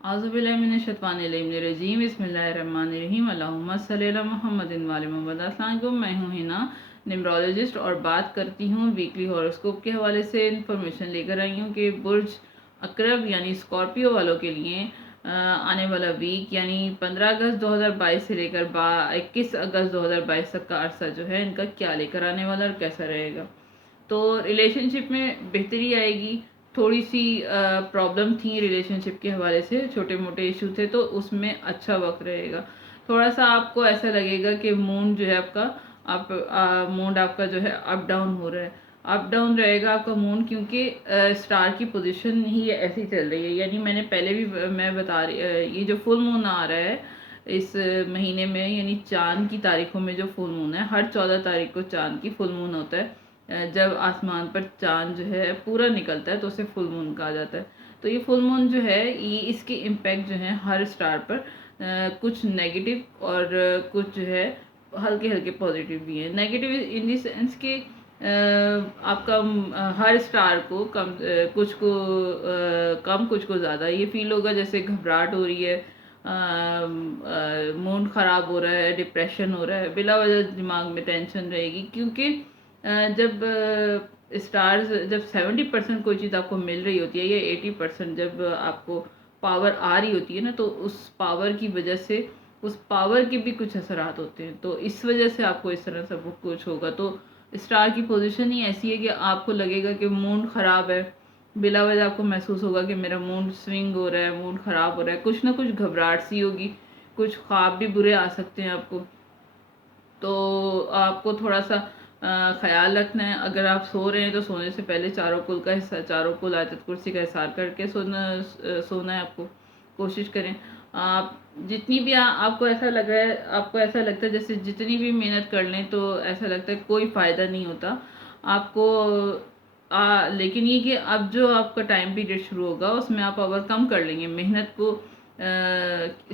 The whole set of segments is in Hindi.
आज़ुबिल्लाहिमिनश्शैतानिर्रजीम बिस्मिल्लाहिर्रहमानिर्रहीम अल्लाहुम्मा सल्ली अला मुहम्मदिन व आलि मुहम्मद। अस्सलाम वालेकुम, मैं हूँ हिना, न्यूमरोलॉजिस्ट, और बात करती हूँ वीकली हॉरोस्कोप के हवाले से। इन्फॉर्मेशन लेकर आई हूँ कि बुर्ज अकरब यानी स्कॉर्पियो वालों के लिए आने वाला वीक यानी 15 अगस्त 2022 से लेकर 21 अगस्त 2022 तक का अरसा जो है इनका क्या लेकर आने वाला और कैसा रहेगा। तो रिलेशनशिप में बेहतरी आएगी। थोड़ी सी प्रॉब्लम थी रिलेशनशिप के हवाले से, छोटे मोटे इशू थे, तो उसमें अच्छा वक्त रहेगा। थोड़ा सा आपको ऐसा लगेगा कि मूड जो है आपका मूड आपका जो है अप डाउन हो रहा है, अप डाउन रहेगा आपका मूड, क्योंकि स्टार की पोजीशन ही ऐसी चल रही है। यानी मैंने पहले भी मैं बता रही ये जो फुल मून आ रहा है इस महीने में, यानी चांद की तारीखों में जो फुल मून है, हर 14 तारीख को चांद की फुल मून होता है। जब आसमान पर चांद जो है पूरा निकलता है तो उसे फुल मून कहा जाता है। तो ये फुल मून जो है ये इसके इम्पैक्ट जो है हर स्टार पर कुछ नेगेटिव और कुछ जो है हल्के हल्के पॉजिटिव भी हैं। नेगेटिव इन दी सेंस कि आपका हर स्टार को कुछ को कम कुछ को ज़्यादा ये फील होगा, जैसे घबराहट हो रही है, मूड ख़राब हो रहा है, डिप्रेशन हो रहा है, बिला वजह दिमाग में टेंशन रहेगी। क्योंकि जब स्टार्स जब 70% कोई चीज़ आपको मिल रही होती है या 80% जब आपको पावर आ रही होती है ना, तो उस पावर की वजह से उस पावर के भी कुछ असरात होते हैं। तो इस वजह से आपको इस तरह सब कुछ होगा। तो स्टार की पोजीशन ही ऐसी है कि आपको लगेगा कि मूड ख़राब है, बिला वजह आपको महसूस होगा कि मेरा मूड स्विंग हो रहा है, मूड ख़राब हो रहा है, कुछ ना कुछ घबराहट सी होगी, कुछ ख्वाब भी बुरे आ सकते हैं आपको। तो आपको थोड़ा सा ख्याल रखना है। अगर आप सो रहे हैं तो सोने से पहले चारों कुल का हिस्सा, चारों कुल आयत कुर्सी का हिसार करके सोना है आपको। कोशिश करें आप जितनी भी आपको ऐसा लग रहा है, आपको ऐसा लगता है जैसे जितनी भी मेहनत कर लें तो ऐसा लगता है कोई फ़ायदा नहीं होता आपको। लेकिन ये कि अब जो आपका टाइम पीरियड शुरू होगा उसमें आप ओवरकम कर लेंगे मेहनत को,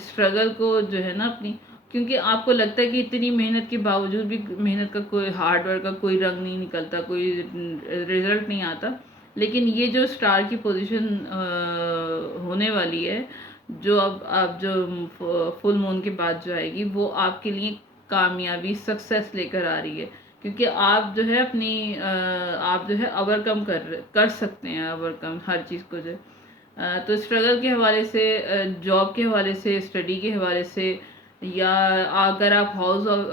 स्ट्रगल को जो है ना अपनी। क्योंकि आपको लगता है कि इतनी मेहनत के बावजूद भी मेहनत का कोई, हार्ड वर्क का कोई रंग नहीं निकलता, कोई रिजल्ट नहीं आता। लेकिन ये जो स्टार की पोजीशन होने वाली है, जो अब जो फुल मून के बाद जो आएगी, वो आपके लिए कामयाबी, सक्सेस लेकर आ रही है। क्योंकि आप जो है अपनी आप जो है ओवरकम कर सकते हैं, ओवरकम हर चीज़ को जो तो स्ट्रगल के हवाले से, जॉब के हवाले से, स्टडी के हवाले से, या अगर आप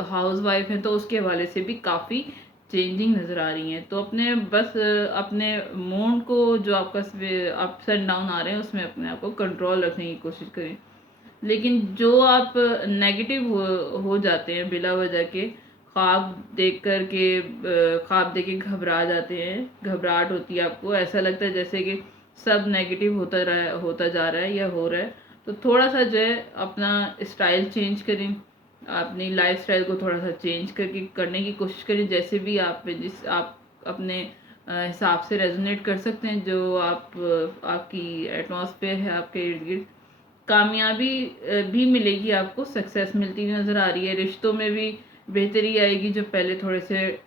हाउस वाइफ हैं तो उसके हवाले से भी काफ़ी चेंजिंग नज़र आ रही हैं। तो अपने बस अपने मूड को जो आपका अप्स एंड डाउन आ रहे हैं उसमें अपने आप को कंट्रोल रखने की कोशिश करें। लेकिन जो आप नेगेटिव हो जाते हैं बिला वजह के, ख्वाब देख के घबरा जाते हैं, घबराहट होती है, आपको ऐसा लगता है जैसे कि सब नेगेटिव होता जा रहा है या हो रहा है। तो थोड़ा सा जो है अपना स्टाइल चेंज करें, अपनी लाइफ स्टाइल को थोड़ा सा चेंज करने की कोशिश करें, जैसे भी आप अपने हिसाब से रेजोनेट कर सकते हैं, जो आपकी एटमॉस्फेयर है आपके इर्द गिर्द। कामयाबी भी मिलेगी, आपको सक्सेस मिलती हुई नज़र आ रही है। रिश्तों में भी बेहतरी आएगी, जो पहले थोड़े से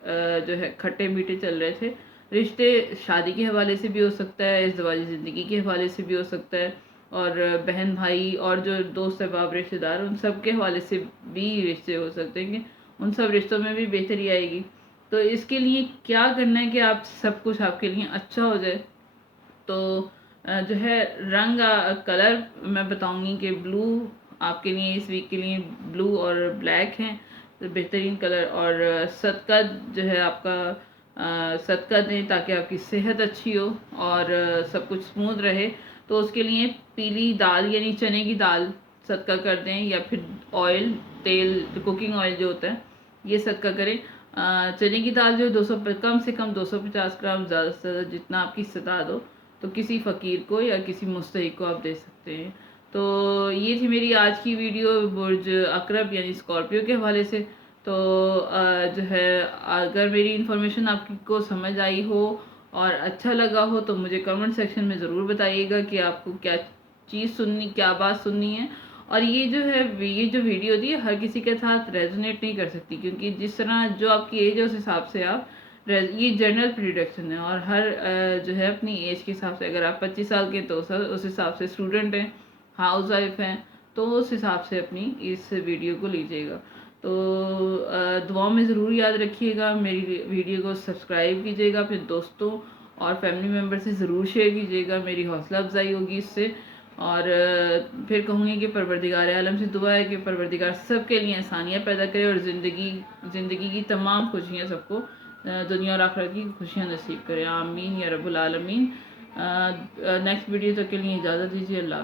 जो है खट्टे मीठे चल रहे थे रिश्ते, शादी के हवाले से भी हो सकता है, इज़्दिवाजी ज़िंदगी के हवाले से भी हो सकता है, और बहन भाई और जो दोस्त अहबाब रिश्तेदार उन सब के हवाले से भी रिश्ते हो सकते हैं कि उन सब रिश्तों में भी बेहतरी आएगी। तो इसके लिए क्या करना है कि आप सब कुछ आपके लिए अच्छा हो जाए। तो जो है कलर मैं बताऊंगी कि ब्लू आपके लिए इस वीक के लिए ब्लू और ब्लैक हैं तो बेहतरीन कलर। और सदका जो है आपका सदका दें ताकि आपकी सेहत अच्छी हो और सब कुछ स्मूथ रहे। तो उसके लिए पीली दाल यानी चने की दाल सदका कर दें, या फिर ऑयल, तेल, कुकिंग ऑयल जो होता है ये सदका करें। चने की दाल जो 200 कम से कम 250 ग्राम, ज़्यादा से ज़्यादा जितना आपकी इस्तेताद हो, तो किसी फ़कीर को या किसी मुस्तहिक को आप दे सकते हैं। तो ये थी मेरी आज की वीडियो बुर्ज अकरब यानी स्कॉर्पियो के हवाले से। तो जो है अगर मेरी इन्फॉर्मेशन आपको समझ आई हो और अच्छा लगा हो तो मुझे कमेंट सेक्शन में ज़रूर बताइएगा कि आपको क्या चीज़ सुननी, क्या बात सुननी है। और ये जो वीडियो थी हर किसी के साथ रेजोनेट नहीं कर सकती, क्योंकि जिस तरह जो आपकी एज है उस हिसाब से आप ये जनरल प्रिडिक्शन है, और हर जो है अपनी एज के हिसाब से, अगर आप 25 साल के तो उस हिसाब से स्टूडेंट हैं, हाउस वाइफ हैं, तो उस हिसाब से अपनी इस वीडियो को लीजिएगा। तो दुआओं में ज़रूर याद रखिएगा, मेरी वीडियो को सब्सक्राइब कीजिएगा, अपने दोस्तों और फैमिली मेम्बर से ज़रूर शेयर कीजिएगा, मेरी हौसला अफजाई होगी इससे। और फिर कहूँगी कि परवरदिगार आलम से दुआ है कि परवरदिगार सब के लिए आसानियाँ पैदा करे और ज़िंदगी की तमाम खुशियाँ सबको दुनिया और आखिरत की खुशियाँ नसीब करे। आमीन या रब्बुल आलमीन। नेक्स्ट वीडियो तक के लिए इजाज़त दीजिए। अल्लाह।